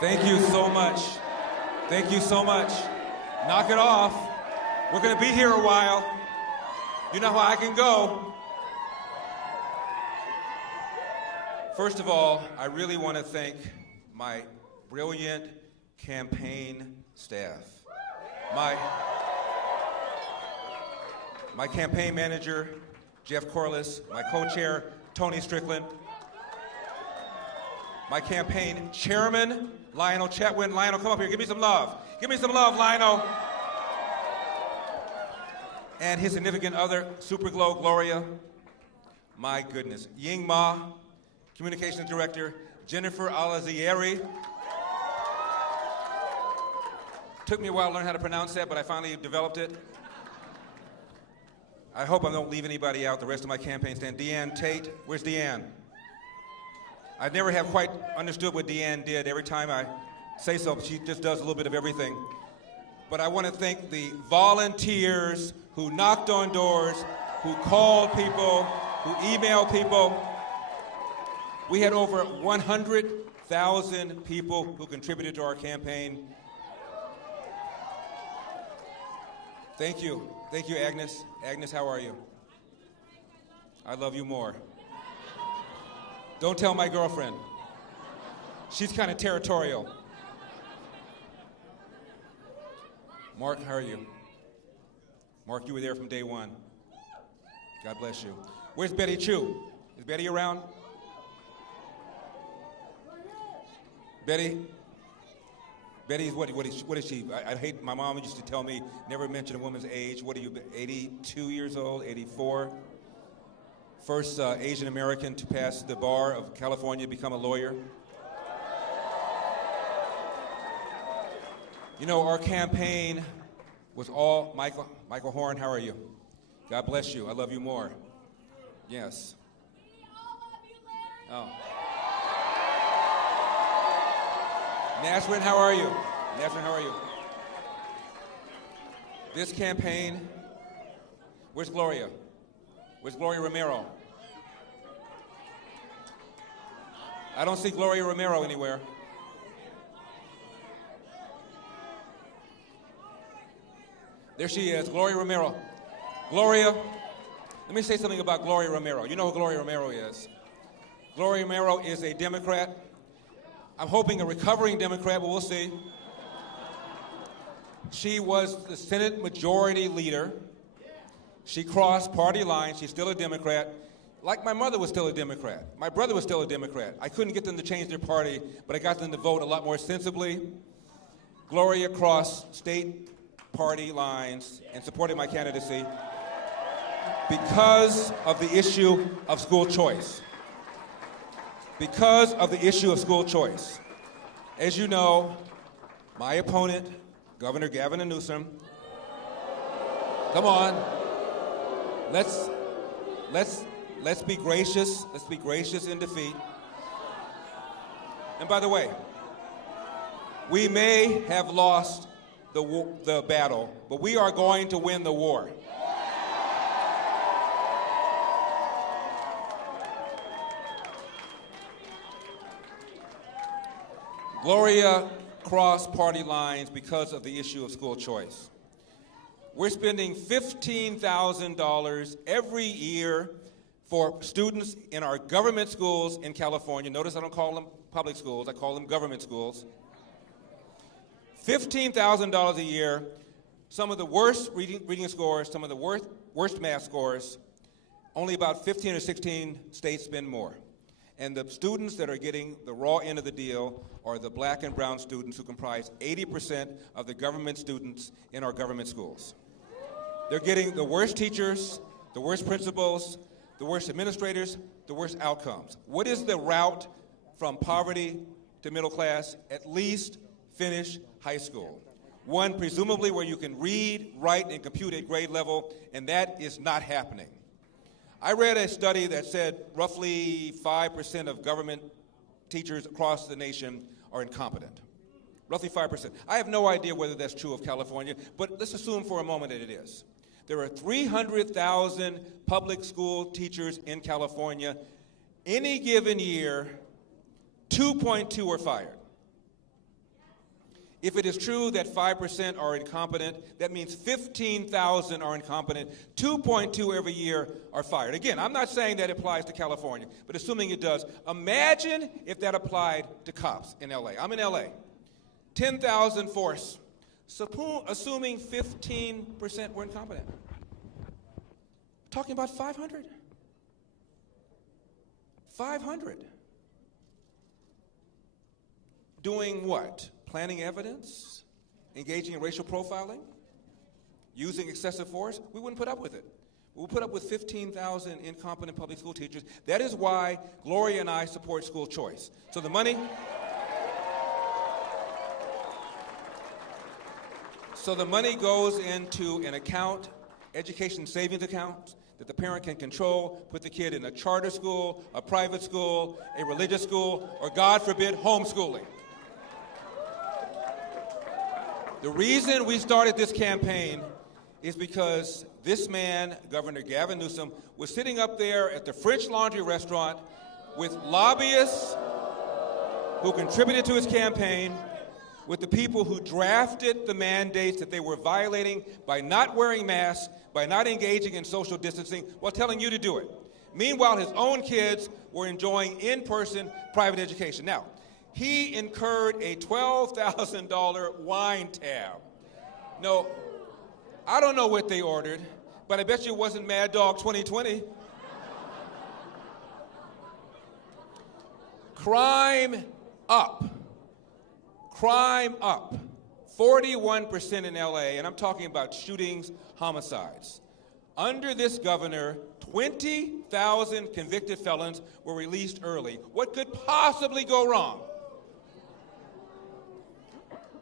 Thank you so much. Thank you so much. Knock it off. We're going to be here a while. You know how I can go. First of all, I really want to thank my brilliant campaign staff. My campaign manager, Jeff Corliss, my co-chair, Tony Strickland, my campaign chairman, Lionel Chetwin. Lionel, come up here. Give me some love. Give me some love, Lionel. And his significant other, Superglow Gloria. My goodness. Ying Ma, communications director, Jennifer Alazieri. Took me a while to learn how to pronounce that, but I finally developed it. I hope I don't leave anybody out, the rest of my campaign stand. Deanne Tate. Where's Deanne? I never have quite understood what Deanne did. Every time I say so, she just does a little bit of everything. But I want to thank the volunteers who knocked on doors, who called people, who emailed people. We had over 100,000 people who contributed to our campaign. Thank you. Thank you, Agnes. Agnes, how are you? I love you more. Don't tell my girlfriend. She's kind of territorial. Mark, how are you? Mark, you were there from day one. God bless you. Where's Betty Chu? Is Betty around? Betty? Betty's what is she? I hate, my mom used to tell me, never mention a woman's age. What are you, 82 years old, 84? First Asian American to pass the bar of California, become a lawyer. You know, our campaign was all, Michael Horn, how are you? God bless you, I love you more. Yes. We all love you, Larry. Oh. Nasrin, how are you? Nasrin, how are you? This campaign, where's Gloria? Where's Gloria Romero? I don't see Gloria Romero anywhere. There she is, Gloria Romero. Gloria, let me say something about Gloria Romero. You know who Gloria Romero is. Gloria Romero is a Democrat. I'm hoping a recovering Democrat, but we'll see. She was the Senate Majority Leader. She crossed party lines. She's still a Democrat. Like my mother was still a Democrat. My brother was still a Democrat. I couldn't get them to change their party, but I got them to vote a lot more sensibly. Gloria crossed state party lines and supported my candidacy because of the issue of school choice. Because of the issue of school choice. As you know, my opponent, Governor Gavin Newsom, come on, let's be gracious. Let's be gracious in defeat. And by the way, we may have lost the battle, but we are going to win the war. Gloria crossed party lines because of the issue of school choice. We're spending $15,000 every year for students in our government schools in California. Notice I don't call them public schools, I call them government schools. $15,000 a year, some of the worst reading scores, some of the worst math scores. Only about 15 or 16 states spend more. And the students that are getting the raw end of the deal are the black and brown students who comprise 80% of the government students in our government schools. They're getting the worst teachers, the worst principals, the worst administrators, the worst outcomes. What is the route from poverty to middle class? At least finish high school. One, presumably where you can read, write, and compute at grade level, and that is not happening. I read a study that said roughly 5% of government teachers across the nation are incompetent. Roughly 5%. I have no idea whether that's true of California, but let's assume for a moment that it is. There are 300,000 public school teachers in California. Any given year, 2.2 are fired. If it is true that 5% are incompetent, that means 15,000 are incompetent. 2.2 every year are fired. Again, I'm not saying that applies to California, but assuming it does, imagine if that applied to cops in LA. I'm in LA. 10,000 force, assuming 15% were incompetent. Talking about 500. 500. Doing what? Planning evidence? Engaging in racial profiling? Using excessive force? We wouldn't put up with it. We would put up with 15,000 incompetent public school teachers. That is why Gloria and I support school choice. So the money goes into an account, education savings account, that the parent can control, put the kid in a charter school, a private school, a religious school, or God forbid, homeschooling. The reason we started this campaign is because this man, Governor Gavin Newsom, was sitting up there at the French Laundry restaurant with lobbyists who contributed to his campaign, with the people who drafted the mandates that they were violating by not wearing masks, by not engaging in social distancing, while telling you to do it. Meanwhile, his own kids were enjoying in-person private education. Now, he incurred a $12,000 wine tab. No, I don't know what they ordered, but I bet you it wasn't Mad Dog 2020. Crime up. Crime up. 41% in LA, and I'm talking about shootings, homicides. Under this governor, 20,000 convicted felons were released early. What could possibly go wrong?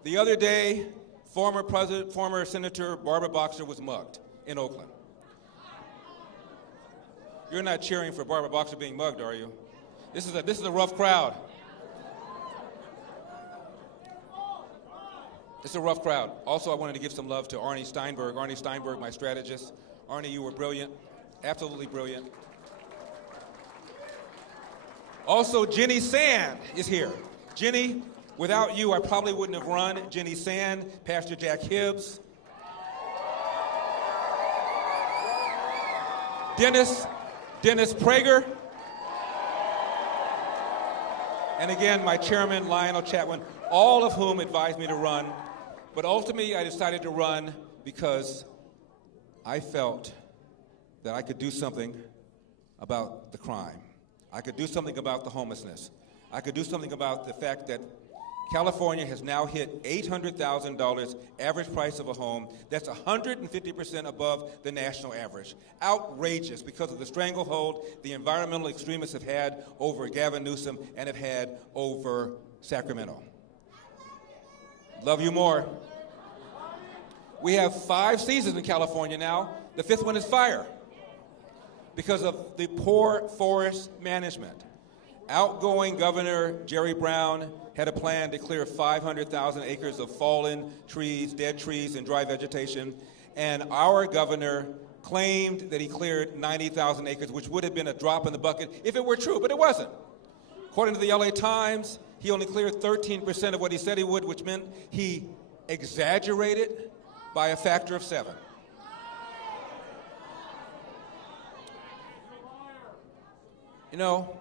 The other day, former Senator Barbara Boxer was mugged in Oakland. You're not cheering for Barbara Boxer being mugged, are you? This is a rough crowd. It's a rough crowd. Also, I wanted to give some love to Arnie Steinberg. Arnie Steinberg, my strategist. Arnie, you were brilliant, absolutely brilliant. Also, Jenny Sand is here. Jenny, without you, I probably wouldn't have run. Jenny Sand, Pastor Jack Hibbs. Dennis Prager. And again, my chairman, Lionel Chatwin, all of whom advised me to run. But ultimately, I decided to run because I felt that I could do something about the crime. I could do something about the homelessness. I could do something about the fact that California has now hit $800,000 average price of a home. That's 150% above the national average. Outrageous because of the stranglehold the environmental extremists have had over Gavin Newsom and have had over Sacramento. Love you more. We have 5 seasons in California now. The 5th one is fire because of the poor forest management. Outgoing Governor Jerry Brown had a plan to clear 500,000 acres of fallen trees, dead trees, and dry vegetation. And our governor claimed that he cleared 90,000 acres, which would have been a drop in the bucket if it were true, but it wasn't. According to the LA Times, he only cleared 13% of what he said he would, which meant he exaggerated by a factor of 7. You know,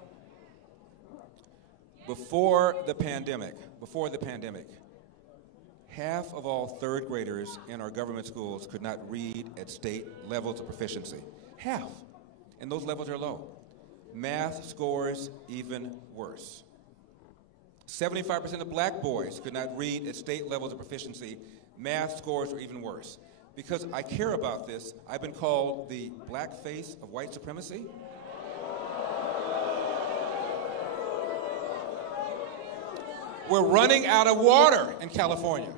before the pandemic, half of all 3rd graders in our government schools could not read at state levels of proficiency. Half. And those levels are low. Math scores even worse. 75% of black boys could not read at state levels of proficiency. Math scores are even worse. Because I care about this, I've been called the black face of white supremacy. We're running out of water in California.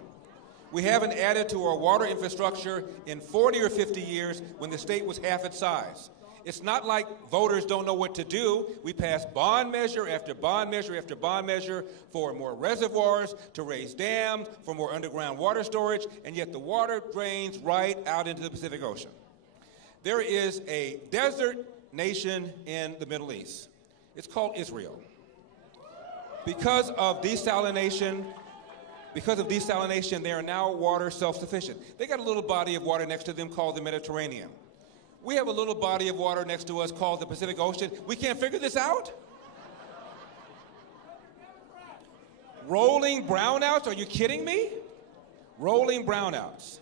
We haven't added to our water infrastructure in 40 or 50 years when the state was half its size. It's not like voters don't know what to do. We passed bond measure after bond measure after bond measure for more reservoirs, to raise dams, for more underground water storage, and yet the water drains right out into the Pacific Ocean. There is a desert nation in the Middle East. It's called Israel. Because of desalination, Because of desalination, they are now water self-sufficient. They got a little body of water next to them called the Mediterranean. We have a little body of water next to us called the Pacific Ocean. We can't figure this out? Rolling brownouts? Are you kidding me? Rolling brownouts.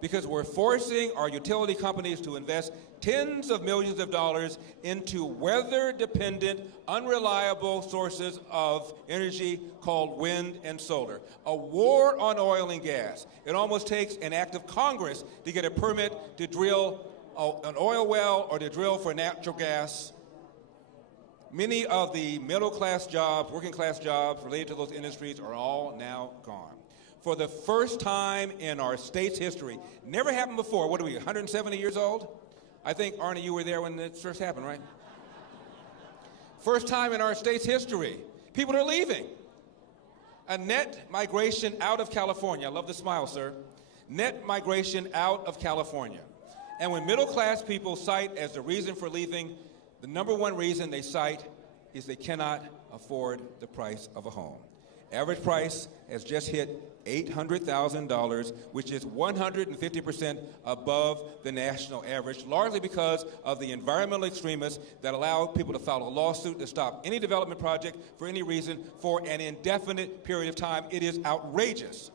Because we're forcing our utility companies to invest tens of millions of dollars into weather-dependent, unreliable sources of energy called wind and solar. A war on oil and gas. It almost takes an act of Congress to get a permit to drill an oil well or to drill for natural gas. Many of the middle-class jobs, working-class jobs related to those industries are all now gone. For the first time in our state's history, never happened before. What are we, 170 years old? I think, Arnie, you were there when it first happened, right? First time in our state's history, people are leaving. A net migration out of California. I love the smile, sir. Net migration out of California. And when middle-class people cite as the reason for leaving, the number one reason they cite is they cannot afford the price of a home. Average price has just hit $800,000, which is 150% above the national average, largely because of the environmental extremists that allow people to file a lawsuit to stop any development project for any reason for an indefinite period of time. It is outrageous.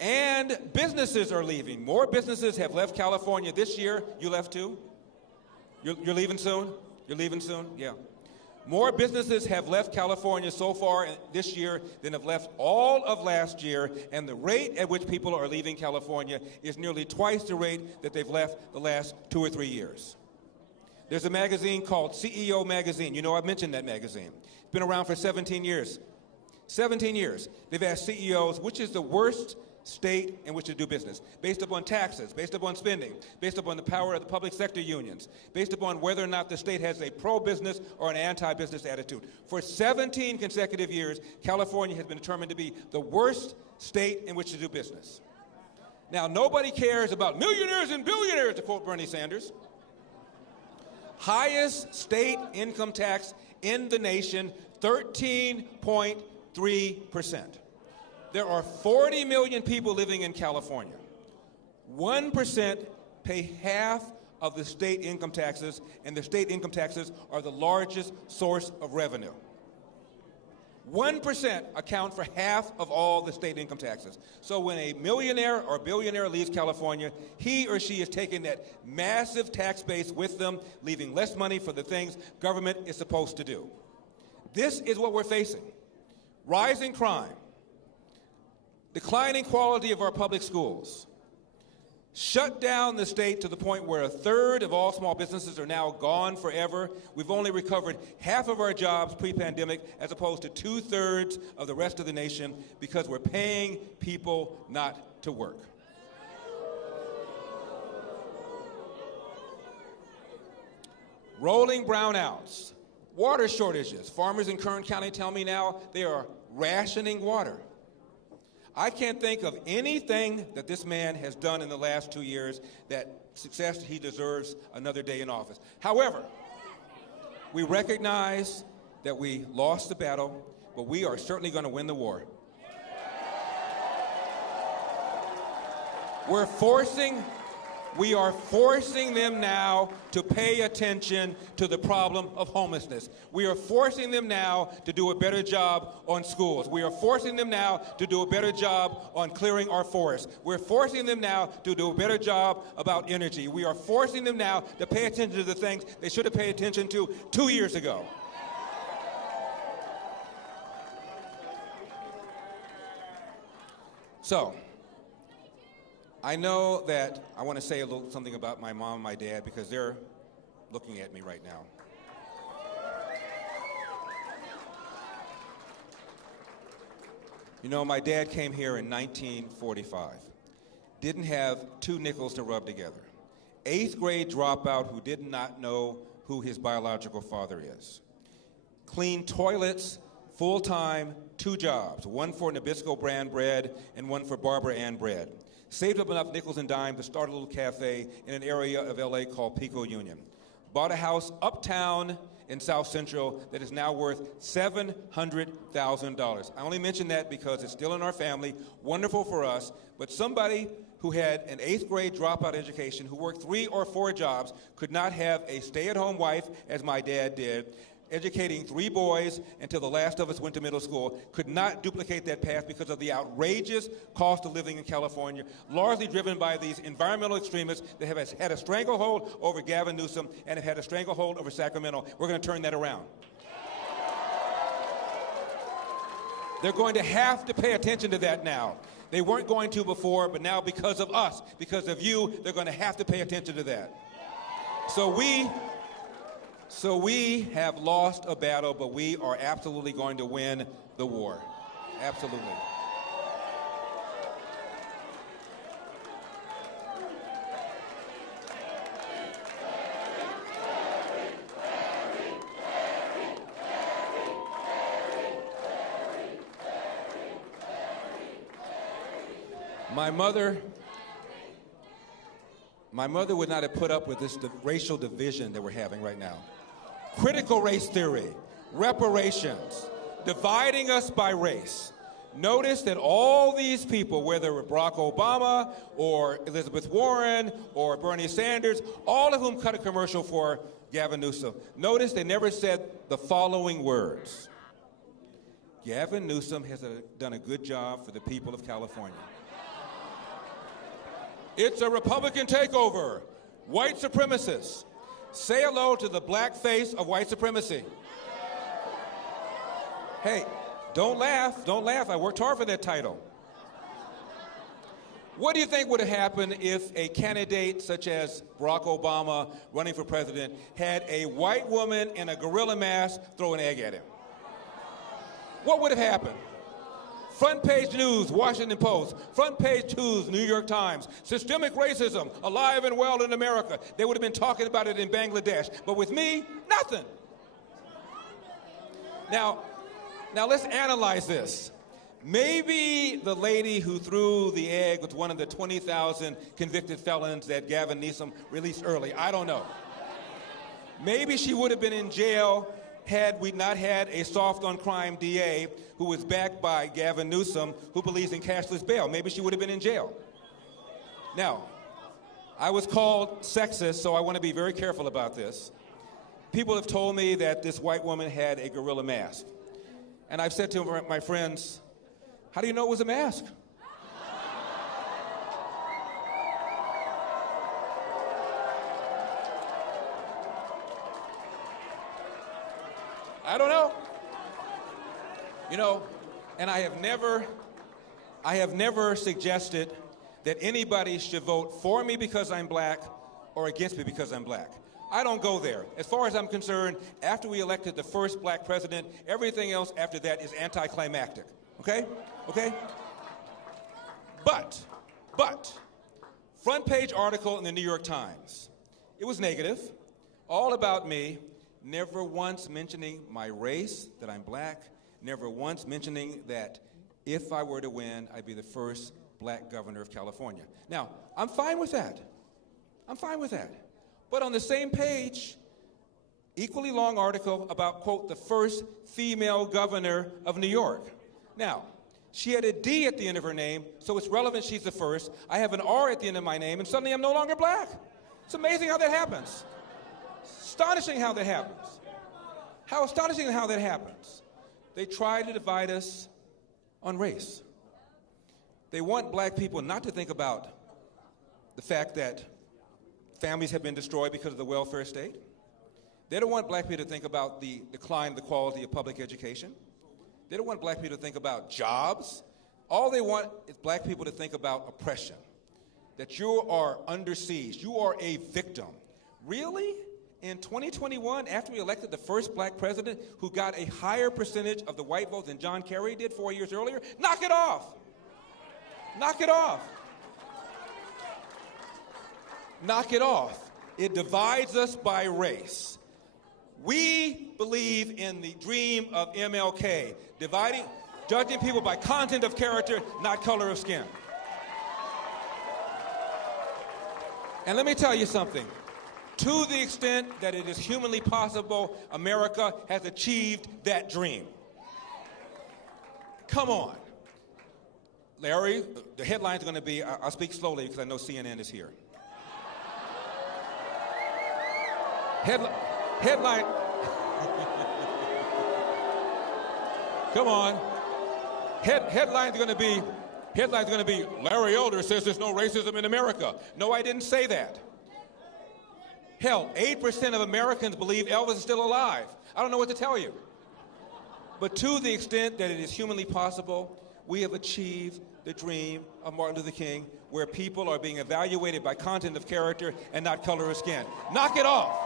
And businesses are leaving. More businesses have left California this year. You left too? You're leaving soon? You're leaving soon? Yeah. More businesses have left California so far this year than have left all of last year, and the rate at which people are leaving California is nearly twice the rate that they've left the last 2 or 3 years. There's a magazine called CEO Magazine. You know, I've mentioned that magazine. It's been around for 17 years. 17 years. They've asked CEOs, which is the worst state in which to do business, based upon taxes, based upon spending, based upon the power of the public sector unions, based upon whether or not the state has a pro-business or an anti-business attitude. For 17 consecutive years, California has been determined to be the worst state in which to do business. Now, nobody cares about millionaires and billionaires, to quote Bernie Sanders. Highest state income tax in the nation, 13.3%. There are 40 million people living in California. 1% pay half of the state income taxes, and the state income taxes are the largest source of revenue. 1% account for half of all the state income taxes. So when a millionaire or billionaire leaves California, he or she is taking that massive tax base with them, leaving less money for the things government is supposed to do. This is what we're facing. Rising crime. Declining quality of our public schools. Shut down the state to the point where 1/3 of all small businesses are now gone forever. We've only recovered half of our jobs pre-pandemic as opposed to 2/3 of the rest of the nation because we're paying people not to work. Rolling brownouts, water shortages. Farmers in Kern County tell me now they are rationing water. I can't think of anything that this man has done in the last 2 years that suggests he deserves another day in office. However, we recognize that we lost the battle, but we are certainly going to win the war. We are forcing them now to pay attention to the problem of homelessness. We are forcing them now to do a better job on schools. We are forcing them now to do a better job on clearing our forests. We're forcing them now to do a better job about energy. We are forcing them now to pay attention to the things they should have paid attention to 2 years ago. So, I know that I want to say a little something about my mom and my dad because they're looking at me right now. You know, my dad came here in 1945. Didn't have 2 nickels to rub together. 8th grade dropout who did not know who his biological father is. Cleaned toilets, full-time, 2 jobs, one for Nabisco brand bread and one for Barbara Ann bread. Saved up enough nickels and dimes to start a little cafe in an area of LA called Pico Union. bought a house uptown in South Central that is now worth $700,000. I only mention that because it's still in our family, wonderful for us, but somebody who had an 8th grade dropout education, who worked 3 or 4 jobs, could not have a stay-at-home wife, as my dad did, educating 3 boys until the last of us went to middle school, could not duplicate that path because of the outrageous cost of living in California, largely driven by these environmental extremists that have had a stranglehold over Gavin Newsom and have had a stranglehold over Sacramento. We're going to turn that around. They're going to have to pay attention to that now. They weren't going to before, but now because of us, because of you, they're going to have to pay attention to that. So we have lost a battle, but we are absolutely going to win the war. Absolutely. My mother would not have put up with this racial division that we're having right now. Critical race theory, reparations, dividing us by race. Notice that all these people, whether Barack Obama or Elizabeth Warren or Bernie Sanders, all of whom cut a commercial for Gavin Newsom, notice they never said the following words: Gavin Newsom has done a good job for the people of California. It's a Republican takeover. White supremacists. Say hello to the black face of white supremacy. Hey, don't laugh. Don't laugh. I worked hard for that title. What do you think would have happened if a candidate such as Barack Obama running for president had a white woman in a gorilla mask throw an egg at him? What would have happened? Front page news, Washington Post. Front page news, New York Times. Systemic racism, alive and well in America. They would have been talking about it in Bangladesh. But with me, nothing. Now let's analyze this. Maybe the lady who threw the egg was one of the 20,000 convicted felons that Gavin Newsom released early. I don't know. Maybe she would have been in jail had we not had a soft-on-crime DA who was backed by Gavin Newsom, who believes in cashless bail. Maybe she would have been in jail. Now, I was called sexist, so I want to be very careful about this. People have told me that this white woman had a gorilla mask. And I've said to my friends, how do you know it was a mask? I don't know. You know, and I have never suggested that anybody should vote for me because I'm black or against me because I'm black. I don't go there. As far as I'm concerned, after we elected the first black president, everything else after that is anticlimactic. Okay? Okay? But, front page article in the New York Times. It was negative, all about me, never once mentioning my race, that I'm black, never once mentioning that if I were to win, I'd be the first black governor of California. Now, I'm fine with that. I'm fine with that. But on the same page, equally long article about, quote, the first female governor of New York. Now, she had a D at the end of her name, so it's relevant she's the first. I have an R at the end of my name, and suddenly I'm no longer black. It's amazing how that happens. Astonishing how that happens. How astonishing how that happens. They try to divide us on race. They want black people not to think about the fact that families have been destroyed because of the welfare state. They don't want black people to think about the decline of the quality of public education. They don't want black people to think about jobs. All they want is black people to think about oppression, that you are under siege, you are a victim. Really? In 2021, after we elected the first black president who got a higher percentage of the white vote than John Kerry did 4 years earlier? Knock it off. Knock it off. Knock it off. It divides us by race. We believe in the dream of MLK, judging people by content of character, not color of skin. And let me tell you something. To the extent that it is humanly possible, America has achieved that dream. Come on. Larry, the headline's going to be, I'll speak slowly because I know CNN is here. Headline. Come on. Headline's going to be, Larry Elder says there's no racism in America. No, I didn't say that. Hell, 8% of Americans believe Elvis is still alive. I don't know what to tell you. But to the extent that it is humanly possible, we have achieved the dream of Martin Luther King, where people are being evaluated by content of character and not color of skin. Knock it off.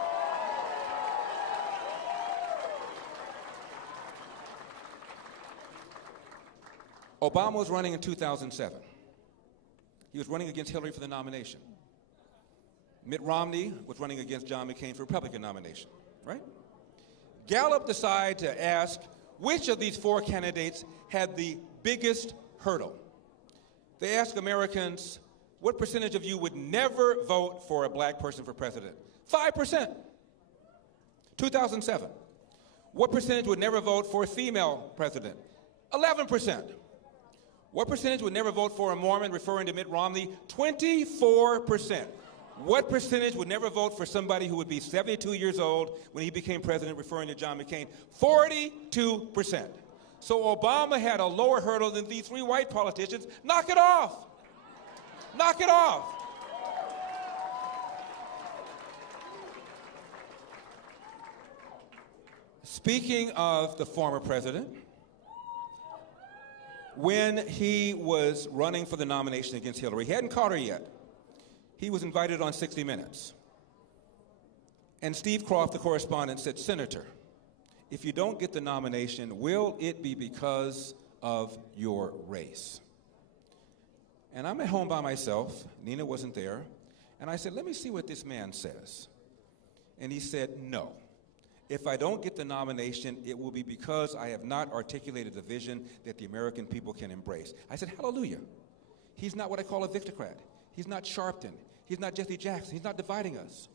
Obama was running in 2007. He was running against Hillary for the nomination. Mitt Romney was running against John McCain for Republican nomination, right? Gallup decided to ask which of these four candidates had the biggest hurdle. They asked Americans, what percentage of you would never vote for a black person for president? 5%. 2007. What percentage would never vote for a female president? 11%. What percentage would never vote for a Mormon, referring to Mitt Romney? 24%. What percentage would never vote for somebody who would be 72 years old when he became president, referring to John McCain? 42%. So Obama had a lower hurdle than these three white politicians. Knock it off. Knock it off. Speaking of the former president, when he was running for the nomination against Hillary, he hadn't caught her yet. He was invited on 60 Minutes. And Steve Croft, the correspondent, said, Senator, if you don't get the nomination, will it be because of your race? And I'm at home by myself. Nina wasn't there. And I said, let me see what this man says. And he said, no. If I don't get the nomination, it will be because I have not articulated the vision that the American people can embrace. I said, hallelujah. He's not what I call a victocrat. He's not Sharpton. He's not Jesse Jackson. He's not dividing us.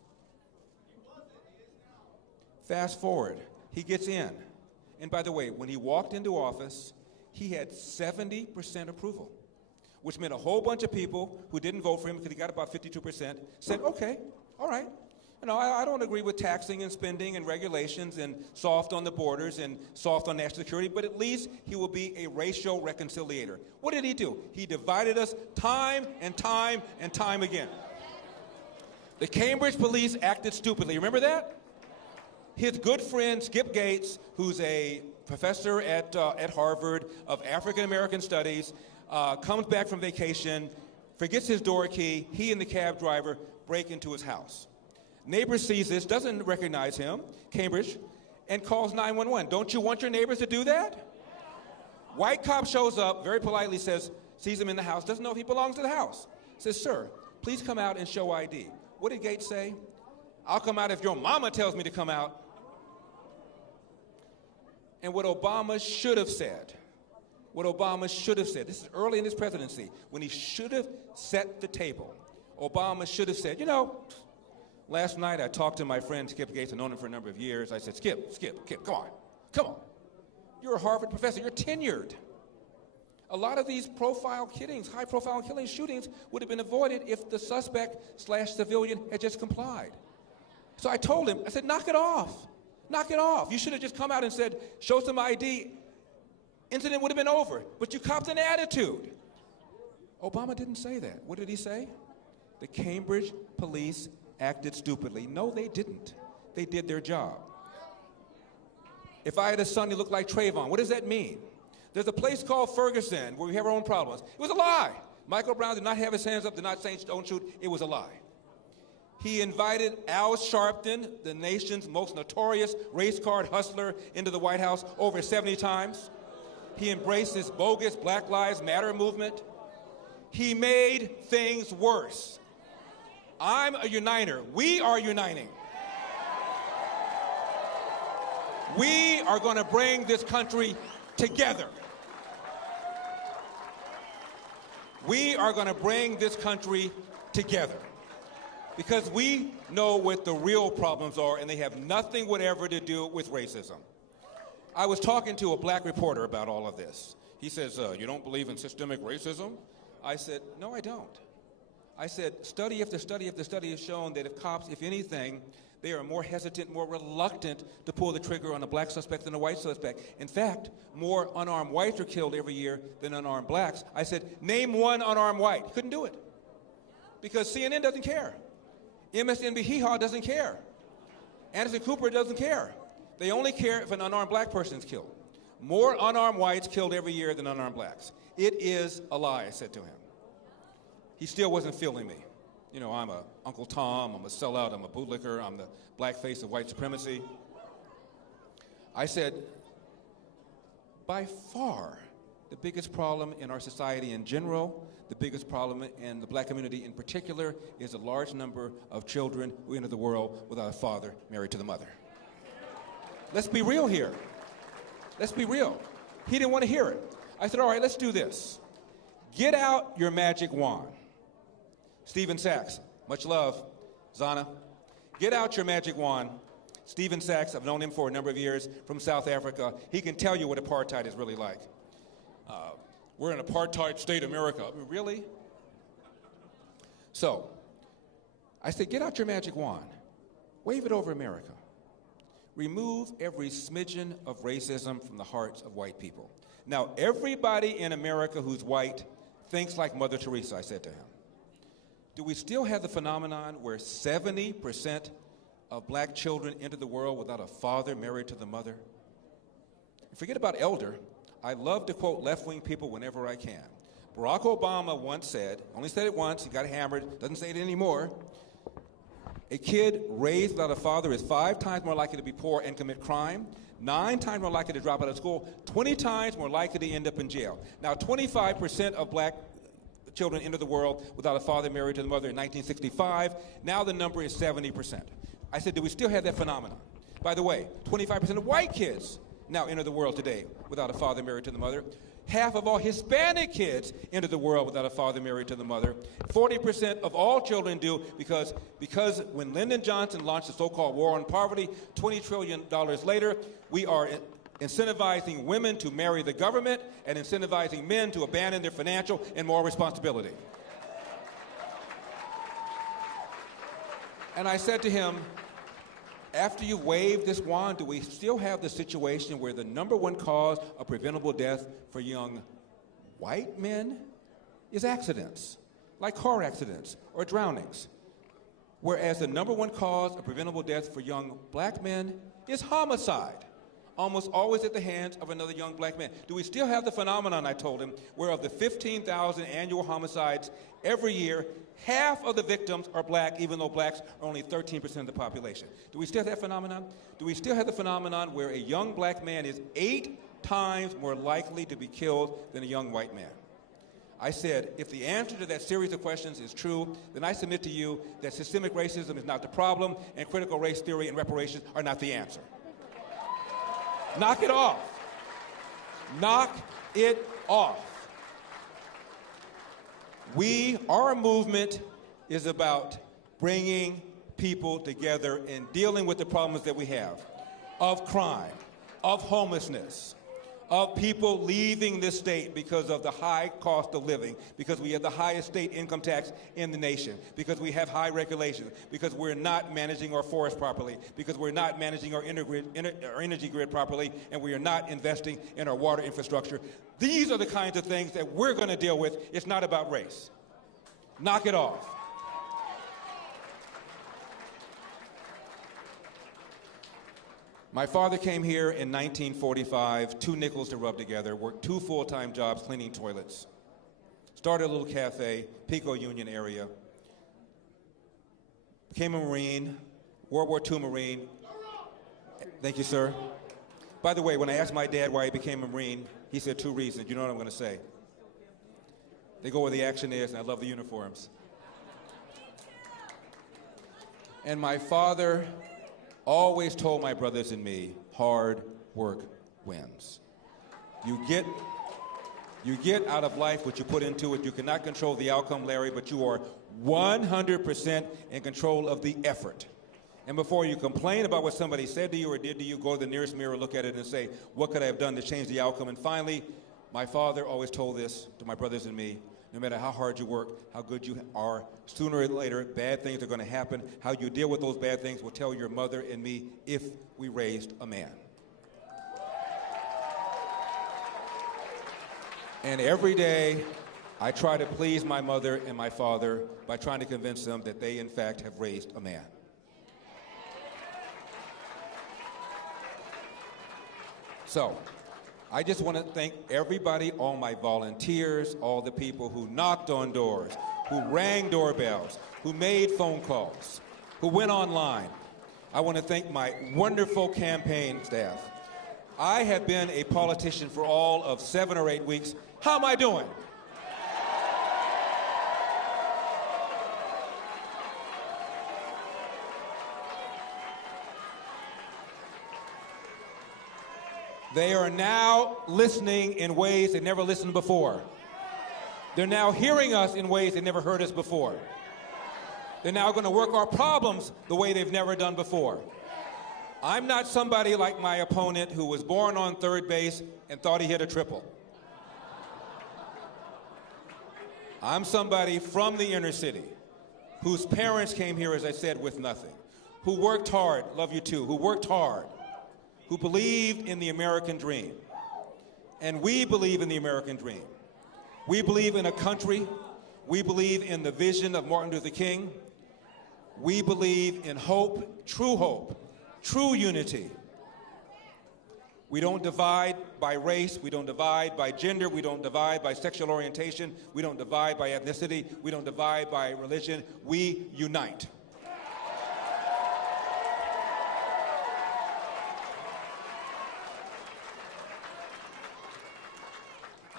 Fast forward. He gets in. And by the way, when he walked into office, he had 70% approval, which meant a whole bunch of people who didn't vote for him because he got about 52% said, okay, all right. You know, I don't agree with taxing and spending and regulations and soft on the borders and soft on national security, but at least he will be a racial reconciliator. What did he do? He divided us time and time and time again. The Cambridge police acted stupidly. Remember that? His good friend, Skip Gates, who's a professor at Harvard of African-American studies, comes back from vacation, forgets his door key. He and the cab driver break into his house. Neighbor sees this, doesn't recognize him, Cambridge, and calls 911. Don't you want your neighbors to do that? White cop shows up, very politely sees him in the house, doesn't know if he belongs to the house. Says, sir, please come out and show ID. What did Gates say? I'll come out if your mama tells me to come out. And what Obama should have said, this is early in his presidency, when he should have set the table, Obama should have said, you know, last night I talked to my friend Skip Gates. I've known him for a number of years. I said, Skip, come on. You're a Harvard professor. You're tenured. A lot of these high-profile killings, shootings, would have been avoided if the suspect/civilian had just complied. So I told him, I said, knock it off. Knock it off. You should have just come out and said, show some ID. Incident would have been over. But you copped an attitude. Obama didn't say that. What did he say? The Cambridge police acted stupidly. No, they didn't. They did their job. If I had a son who looked like Trayvon, what does that mean? There's a place called Ferguson where we have our own problems. It was a lie. Michael Brown did not have his hands up, did not say don't shoot. It was a lie. He invited Al Sharpton, the nation's most notorious race card hustler, into the White House over 70 times. He embraced this bogus Black Lives Matter movement. He made things worse. I'm a uniter. We are uniting. We are going to bring this country together. We are going to bring this country together. Because we know what the real problems are, and they have nothing whatever to do with racism. I was talking to a black reporter about all of this. He says, you don't believe in systemic racism? I said, no, I don't. I said, study after study after study has shown that if cops, if anything, they are more hesitant, more reluctant to pull the trigger on a black suspect than a white suspect. In fact, more unarmed whites are killed every year than unarmed blacks. I said, name one unarmed white. Couldn't do it. Because CNN doesn't care. MSNBC Hee-Haw doesn't care. Anderson Cooper doesn't care. They only care if an unarmed black person is killed. More unarmed whites killed every year than unarmed blacks. It is a lie, I said to him. He still wasn't feeling me. You know, I'm a Uncle Tom, I'm a sellout, I'm a bootlicker, I'm the black face of white supremacy. I said, by far, the biggest problem in our society in general, the biggest problem in the black community in particular, is a large number of children who enter the world without a father married to the mother. Let's be real here. Let's be real. He didn't want to hear it. I said, all right, let's do this. Get out your magic wand. Stephen Sachs, much love. Zana, get out your magic wand. Stephen Sachs, I've known him for a number of years, from South Africa. He can tell you what apartheid is really like. We're in apartheid state America. Really? So, I said, get out your magic wand. Wave it over America. Remove every smidgen of racism from the hearts of white people. Now, everybody in America who's white thinks like Mother Teresa, I said to him. Do we still have the phenomenon where 70% of black children enter the world without a father married to the mother? Forget about elder. I love to quote left-wing people whenever I can. Barack Obama once said, only said it once, he got hammered, doesn't say it anymore, a kid raised without a father is 5 times more likely to be poor and commit crime, 9 times more likely to drop out of school, 20 times more likely to end up in jail. Now, 25% of black children entered the world without a father married to the mother in 1965. Now the number is 70%. I said, do we still have that phenomenon? By the way, 25% of white kids now enter the world today without a father married to the mother. Half of all Hispanic kids enter the world without a father married to the mother. 40% of all children do because when Lyndon Johnson launched the so-called war on poverty, $20 trillion later, we are incentivizing women to marry the government and incentivizing men to abandon their financial and moral responsibility. And I said to him, after you wave this wand, do we still have the situation where the number one cause of preventable death for young white men is accidents, like car accidents or drownings, whereas the number one cause of preventable death for young black men is homicide, almost always at the hands of another young black man? Do we still have the phenomenon, I told him, where of the 15,000 annual homicides every year, half of the victims are black, even though blacks are only 13% of the population? Do we still have that phenomenon? Do we still have the phenomenon where a young black man is 8 times more likely to be killed than a young white man? I said, if the answer to that series of questions is true, then I submit to you that systemic racism is not the problem, and critical race theory and reparations are not the answer. Knock it off. Knock it off. Our movement is about bringing people together and dealing with the problems that we have of crime, of homelessness, of people leaving this state because of the high cost of living, because we have the highest state income tax in the nation, because we have high regulations, because we're not managing our forests properly, because we're not managing our energy grid properly, and we are not investing in our water infrastructure. These are the kinds of things that we're going to deal with. It's not about race. Knock it off. My father came here in 1945, 2 nickels to rub together, worked 2 full-time jobs cleaning toilets, started a little cafe, Pico Union area, became a Marine, World War II Marine. Thank you, sir. By the way, when I asked my dad why he became a Marine, he said 2 reasons. You know what I'm going to say? They go where the action is, and I love the uniforms. And my father always told my brothers and me, hard work wins. You get You get out of life what you put into it. You cannot control the outcome, Larry, but you are 100% in control of the effort. And before you complain about what somebody said to you or did to you, go to the nearest mirror, look at it, and say, what could I have done to change the outcome? And finally, my father always told this to my brothers and me: no matter how hard you work, how good you are, sooner or later, bad things are going to happen. How you deal with those bad things will tell your mother and me if we raised a man. And every day, I try to please my mother and my father by trying to convince them that they, in fact, have raised a man. So, I just want to thank everybody, all my volunteers, all the people who knocked on doors, who rang doorbells, who made phone calls, who went online. I want to thank my wonderful campaign staff. I have been a politician for all of 7 or 8 weeks. How am I doing? They are now listening in ways they never listened before. They're now hearing us in ways they never heard us before. They're now going to work our problems the way they've never done before. I'm not somebody like my opponent who was born on third base and thought he hit a triple. I'm somebody from the inner city whose parents came here, as I said, with nothing, who worked hard, love you too, who worked hard, who believed in the American dream. And we believe in the American dream. We believe in a country. We believe in the vision of Martin Luther King. We believe in hope, true unity. We don't divide by race. We don't divide by gender. We don't divide by sexual orientation. We don't divide by ethnicity. We don't divide by religion. We unite.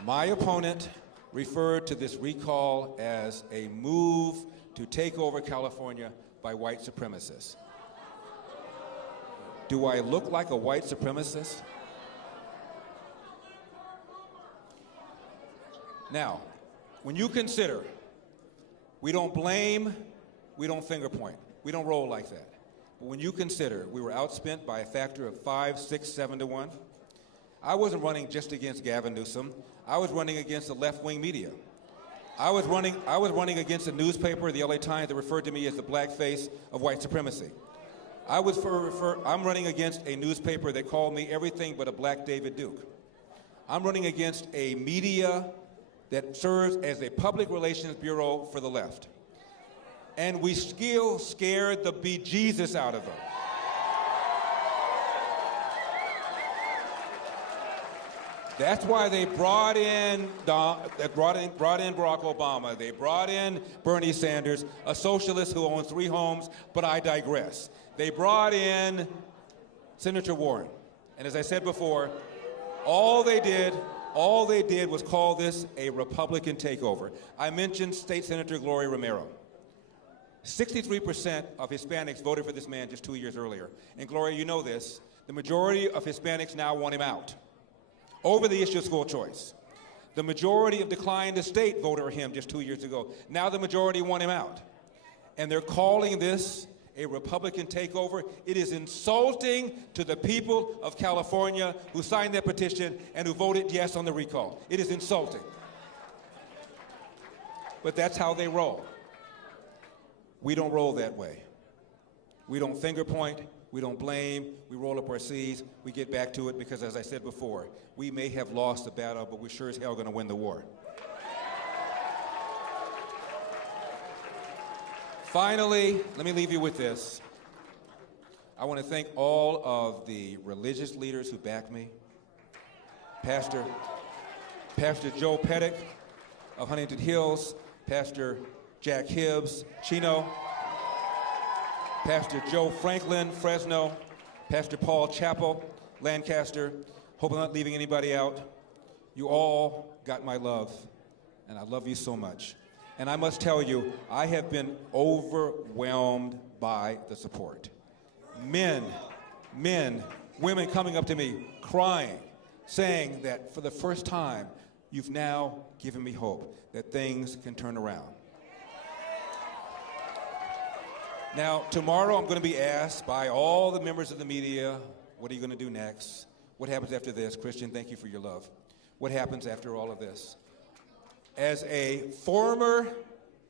My opponent referred to this recall as a move to take over California by white supremacists. Do I look like a white supremacist? Now, when you consider, we don't blame, we don't finger point, we don't roll like that. But when you consider we were outspent by a factor of 5, 6, 7 to 1, I wasn't running just against Gavin Newsom. I was running against the left-wing media. I was running against a newspaper, the LA Times, that referred to me as the black face of white supremacy. I'm running against a newspaper that called me everything but a black David Duke. I'm running against a media that serves as a public relations bureau for the left. And we still scared the bejesus out of them. That's why they brought in Barack Obama. They brought in Bernie Sanders, a socialist who owns 3 homes, but I digress. They brought in Senator Warren. And as I said before, all they did was call this a Republican takeover. I mentioned State Senator Gloria Romero. 63% of Hispanics voted for this man just 2 years earlier. And Gloria, you know this, the majority of Hispanics now want him out over the issue of school choice. The majority of declined estate voted for him just 2 years ago. Now the majority want him out. And they're calling this a Republican takeover. It is insulting to the people of California who signed that petition and who voted yes on the recall. It is insulting. But that's how they roll. We don't roll that way. We don't finger point. We don't blame, we roll up our sleeves, we get back to it because, as I said before, we may have lost the battle, but we're sure as hell going to win the war. Finally, let me leave you with this. I want to thank all of the religious leaders who back me. Pastor Joe Pettick of Huntington Hills, Pastor Jack Hibbs, Chino, Pastor Joe Franklin, Fresno, Pastor Paul Chappell, Lancaster. Hope I'm not leaving anybody out. You all got my love, and I love you so much. And I must tell you, I have been overwhelmed by the support. Men, women coming up to me, crying, saying that for the first time, You've now given me hope that things can turn around. Now, tomorrow I'm going to be asked by all the members of the media, what are you going to do next? What happens after this? Christian, thank you for your love. What happens after all of this? As a former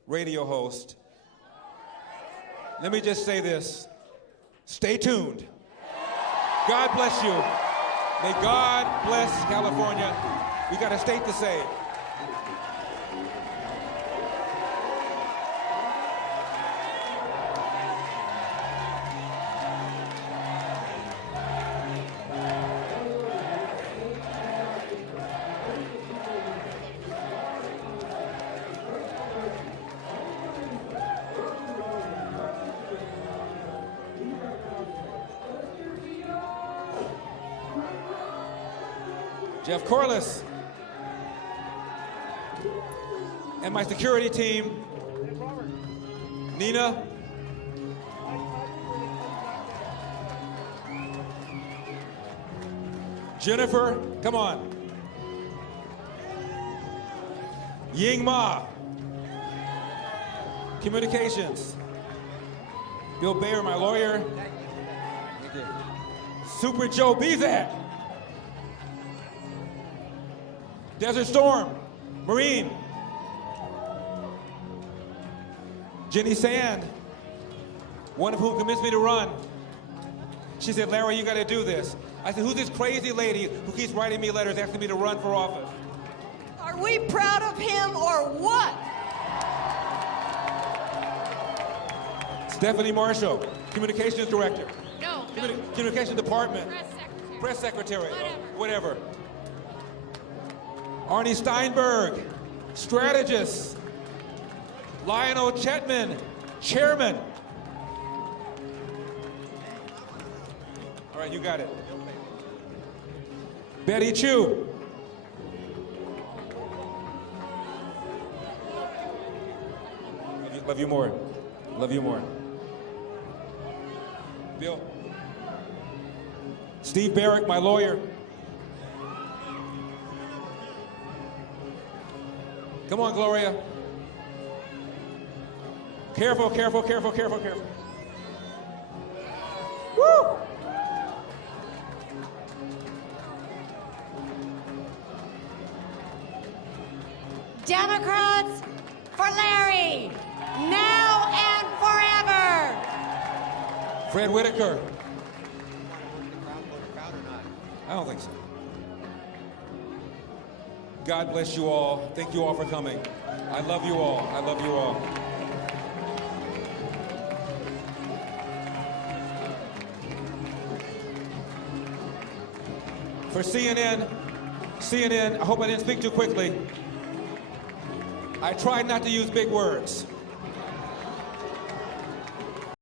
radio host, let me just say this. Stay tuned. God bless you. May God bless California. We got a state to save. Jeff Corliss and my security team, Nina, Jennifer, come on, Ying Ma, communications, Bill Bayer, my lawyer, Super Joe Bezak, Desert Storm, Marine, Jenny Sand, one of whom convinced me to run. She said, Larry, you got to do this. I said, who's this crazy lady who keeps writing me letters asking me to run for office? Are we proud of him or what? Stephanie Marshall, Communications Director. No. Communications Department. Press secretary. Press Secretary. Whatever. Arnie Steinberg, strategist. Lionel Chetman, chairman. All right, you got it. Betty Chu. Love you more. Love you more. Bill. Steve Barrick, my lawyer. Come on, Gloria. Careful, careful, careful, careful, careful. Woo! Democrats for Larry, now and forever. Fred Whitaker. I don't think so. God bless you all. Thank you all for coming. I love you all. I love you all. For CNN, I hope I didn't speak too quickly. I tried not to use big words.